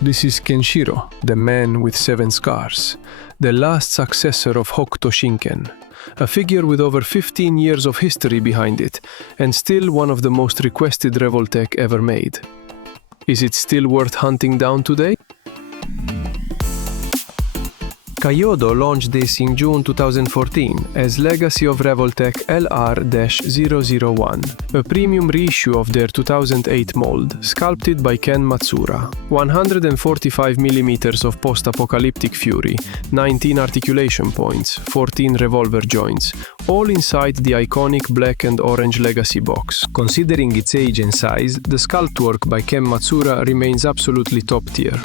This is Kenshiro, the man with 7 scars, the last successor of Hokuto Shinken, a figure with over 15 years of history behind it, and still one of the most requested Revoltech ever made. Is it still worth hunting down today? Kaiyodo launched this in June 2014 as Legacy of Revoltech LR-001, a premium reissue of their 2008 mold, sculpted by Ken Matsura. 145mm of post-apocalyptic fury, 19 articulation points, 14 revolver joints, all inside the iconic black and orange Legacy box. Considering its age and size, the sculpt work by Ken Matsura remains absolutely top tier.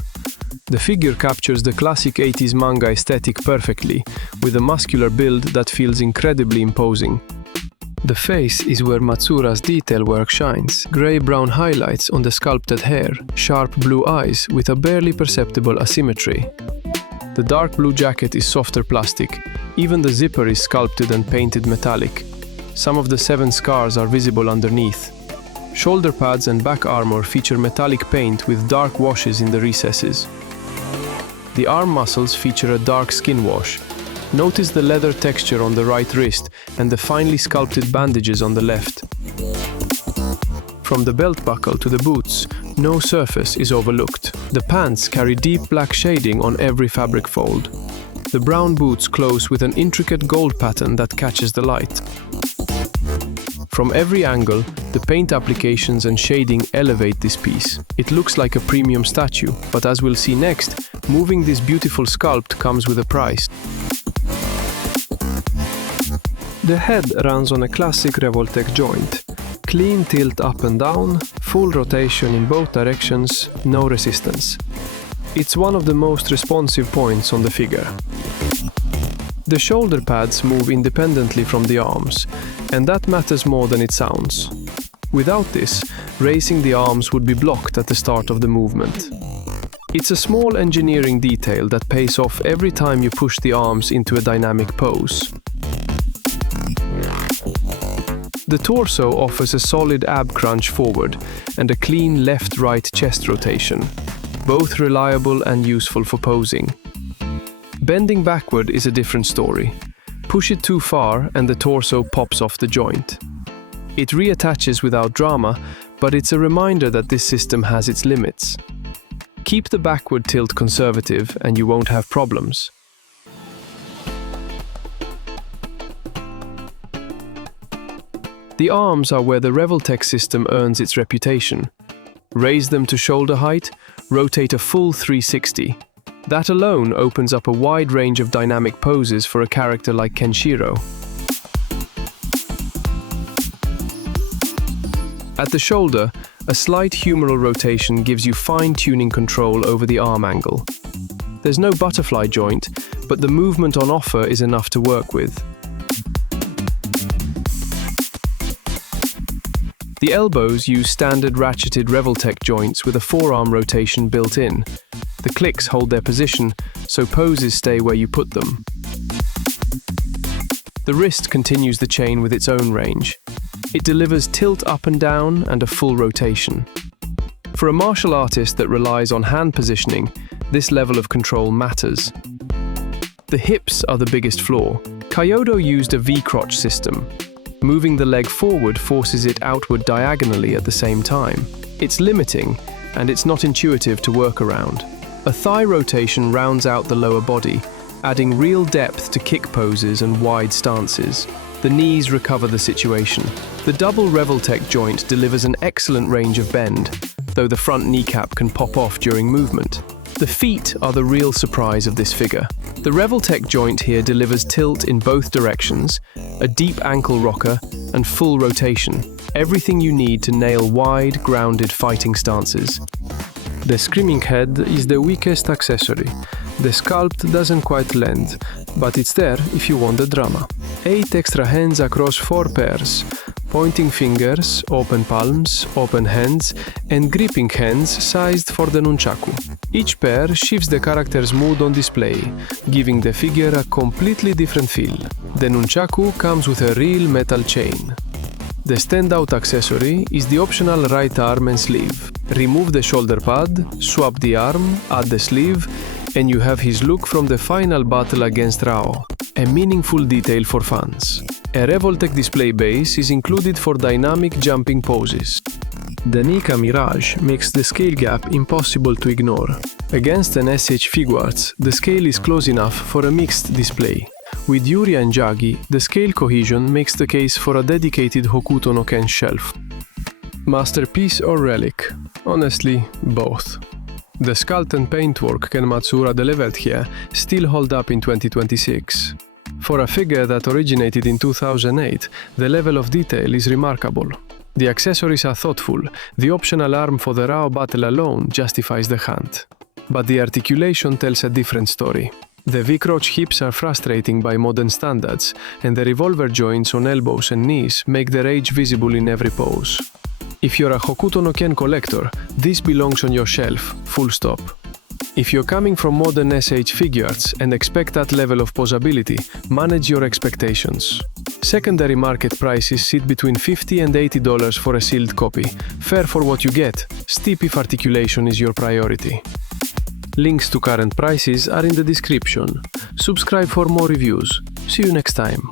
The figure captures the classic 80s manga aesthetic perfectly, with a muscular build that feels incredibly imposing. The face is where Matsura's detail work shines. Grey-brown highlights on the sculpted hair, sharp blue eyes with a barely perceptible asymmetry. The dark blue jacket is softer plastic. Even the zipper is sculpted and painted metallic. Some of the 7 scars are visible underneath. Shoulder pads and back armor feature metallic paint with dark washes in the recesses. The arm muscles feature a dark skin wash. Notice the leather texture on the right wrist and the finely sculpted bandages on the left. From the belt buckle to the boots, no surface is overlooked. The pants carry deep black shading on every fabric fold. The brown boots close with an intricate gold pattern that catches the light. From every angle, the paint applications and shading elevate this piece. It looks like a premium statue, but as we'll see next, moving this beautiful sculpt comes with a price. The head runs on a classic Revoltech joint. Clean tilt up and down, full rotation in both directions, no resistance. It's one of the most responsive points on the figure. The shoulder pads move independently from the arms, and that matters more than it sounds. Without this, raising the arms would be blocked at the start of the movement. It's a small engineering detail that pays off every time you push the arms into a dynamic pose. The torso offers a solid ab crunch forward and a clean left-right chest rotation, both reliable and useful for posing. Bending backward is a different story. Push it too far and the torso pops off the joint. It reattaches without drama, but it's a reminder that this system has its limits. Keep the backward tilt conservative and you won't have problems. The arms are where the Revoltech system earns its reputation. Raise them to shoulder height, rotate a full 360. That alone opens up a wide range of dynamic poses for a character like Kenshiro. At the shoulder, a slight humeral rotation gives you fine-tuning control over the arm angle. There's no butterfly joint, but the movement on offer is enough to work with. The elbows use standard ratcheted Revoltech joints with a forearm rotation built in. The clicks hold their position, so poses stay where you put them. The wrist continues the chain with its own range. It delivers tilt up and down and a full rotation. For a martial artist that relies on hand positioning, this level of control matters. The hips are the biggest flaw. Kaiyodo used a V-crotch system. Moving the leg forward forces it outward diagonally at the same time. It's limiting, and it's not intuitive to work around. A thigh rotation rounds out the lower body, adding real depth to kick poses and wide stances. The knees recover the situation. The double Revoltech joint delivers an excellent range of bend, though the front kneecap can pop off during movement. The feet are the real surprise of this figure. The Revoltech joint here delivers tilt in both directions, a deep ankle rocker, and full rotation. Everything you need to nail wide, grounded fighting stances. The screaming head is the weakest accessory. The sculpt doesn't quite land, but it's there if you want the drama. 8 extra hands across 4 pairs. Pointing fingers, open palms, open hands, and gripping hands sized for the nunchaku. Each pair shifts the character's mood on display, giving the figure a completely different feel. The nunchaku comes with a real metal chain. The standout accessory is the optional right arm and sleeve. Remove the shoulder pad, swap the arm, add the sleeve, and you have his look from the final battle against Rao. A meaningful detail for fans. A Revoltech display base is included for dynamic jumping poses. The Nika Mirage makes the scale gap impossible to ignore. Against an SH Figuarts, the scale is close enough for a mixed display. With Yuri and Jagi, the scale cohesion makes the case for a dedicated Hokuto no Ken shelf. Masterpiece or relic? Honestly, both. The Sculpt Paint work Ken Matsura delivered here still hold up in 2026. For a figure that originated in 2008, the level of detail is remarkable. The accessories are thoughtful, the optional arm for the Rao battle alone justifies the hunt. But the articulation tells a different story. The V-crotch hips are frustrating by modern standards, and the revolver joints on elbows and knees make their age visible in every pose. If you're a Hokuto no Ken collector, this belongs on your shelf, full stop. If you're coming from modern SH Figuarts and expect that level of posability, manage your expectations. Secondary market prices sit between $50 and $80 for a sealed copy. Fair for what you get, steep if articulation is your priority. Links to current prices are in the description. Subscribe for more reviews. See you next time.